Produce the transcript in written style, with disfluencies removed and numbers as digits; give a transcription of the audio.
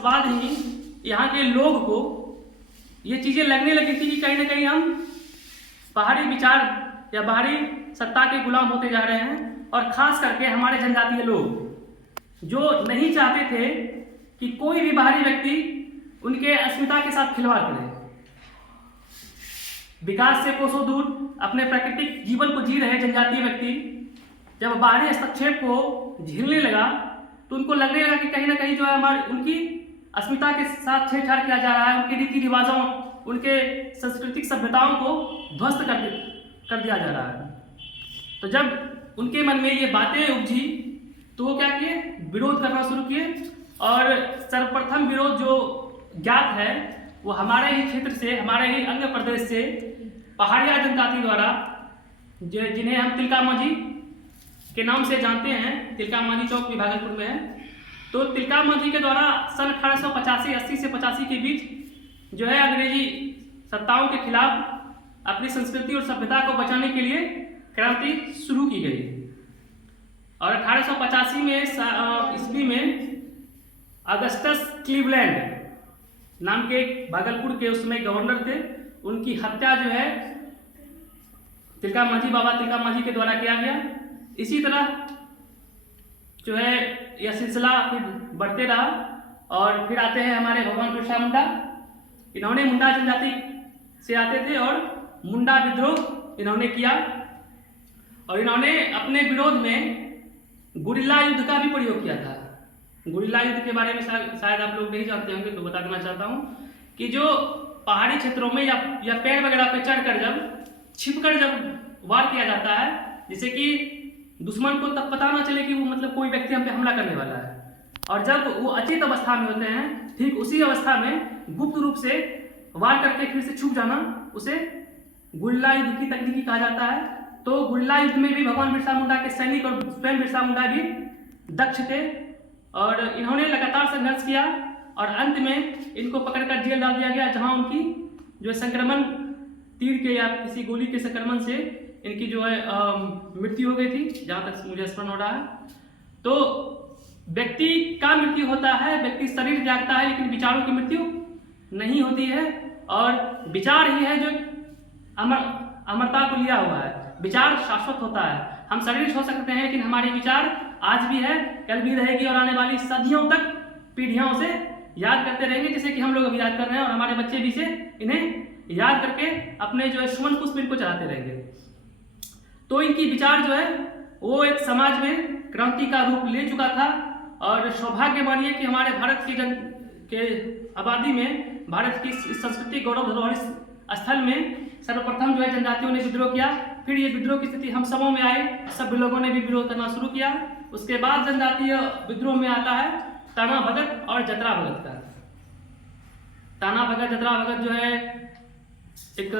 बाद ही यहाँ के लोग को ये चीज़ें लगने लगी थी कि कहीं ना कहीं हम बाहरी विचार या बाहरी सत्ता के गुलाम होते जा रहे हैं, और ख़ास करके हमारे जनजातीय लोग जो नहीं चाहते थे कि कोई भी बाहरी व्यक्ति उनके अस्मिता के साथ खिलवाड़ करे। विकास से कोसों दूर अपने प्राकृतिक जीवन को जी रहे जनजातीय व्यक्ति जब बाहरी हस्तक्षेप को झेलने लगा तो उनको लगने लगा कि कहीं ना कहीं जो है हमारे उनकी अस्मिता के साथ छेड़छाड़ किया जा रहा है, उनके रीति रिवाजों, उनके सांस्कृतिक सभ्यताओं को ध्वस्त कर दिया जा रहा है। तो जब उनके मन में ये बातें उपजी तो वो क्या किए, विरोध करना शुरू किए। और सर्वप्रथम विरोध जो ज्ञात है वो हमारे ही क्षेत्र से, हमारे ही अन्य प्रदेश से पहाड़िया जनजाति द्वारा, जिन्हें हम तिलका माझी के नाम से जानते हैं, तिलका माझी चौक भी भागलपुर में है, तो तिलका माझी के द्वारा सन 1885 से 85 के बीच जो है अंग्रेजी सत्ताओं के खिलाफ अपनी संस्कृति और सभ्यता को बचाने के लिए क्रांति शुरू की गई। और 1885 में ईस्वी में अगस्टस क्लीवलैंड नाम के भागलपुर के उसमें गवर्नर थे, उनकी हत्या जो है तिलका माझी, बाबा तिलका माझी के द्वारा किया गया। इसी तरह जो है यह सिलसिला फिर बढ़ते रहा। और फिर आते हैं हमारे भगवान बिरसा मुंडा। इन्होंने मुंडा जनजाति से आते थे और मुंडा विद्रोह इन्होंने किया, और इन्होंने अपने विरोध में गुरिल्ला युद्ध का भी प्रयोग किया था। गुरिल्ला युद्ध के बारे में शायद आप लोग नहीं जानते होंगे, तो बता देना चाहता हूँ कि जो पहाड़ी क्षेत्रों में या पेड़ वगैरह पे चढ़कर जब छिपकर जब वार किया जाता है, जिससे कि दुश्मन को तब पता ना चले कि वो मतलब कोई व्यक्ति हम पे हमला करने वाला है, और जब वो अचेत अवस्था में होते हैं, ठीक उसी अवस्था में गुप्त रूप से वार करके फिर से छुप जाना, उसे गुरिल्ला युद्ध की तकनीकी कहा जाता है। तो गुरिल्ला युद्ध में भी भगवान बिरसा मुंडा के सैनिक और स्वयं बिरसा मुंडा भी दक्ष थे, और इन्होंने लगातार संघर्ष किया, और अंत में इनको पकड़कर जेल डाल दिया गया, जहां उनकी जो संक्रमण तीर के या किसी गोली के संक्रमण से इनकी जो है मृत्यु हो गई थी, जहाँ तक मुझे स्मरण हो रहा है। तो व्यक्ति का मृत्यु होता है, व्यक्ति शरीर त्यागता है, लेकिन विचारों की मृत्यु नहीं होती है, और विचार ही है जो अमरता को लिया हुआ है। विचार शाश्वत होता है। हम शरीर हो सकते हैं, लेकिन हमारे विचार आज भी है, कल भी रहेगी, और आने वाली सदियों तक पीढ़ियों से याद करते रहेंगे, जैसे कि हम लोग अभी याद कर रहे हैं, और हमारे बच्चे भी से इन्हें याद करके अपने जो है सुमन पुष्प इनको चढ़ाते रहेंगे। तो इनकी विचार जो है वो एक समाज में क्रांति का रूप ले चुका था, और सौभाग्य मानिए कि हमारे भारत के आबादी में, भारत की संस्कृति गौरव धरोहर स्थल में सर्वप्रथम जो है जनजातियों ने विद्रोह किया। फिर ये विद्रोह की स्थिति हम सबों में आई, सब लोगों ने भी विरोध करना शुरू किया। उसके बाद जनजातीय विद्रोह में आता है ताना भगत और जतरा भगत का। ताना भगत, जतरा भगत जो है एक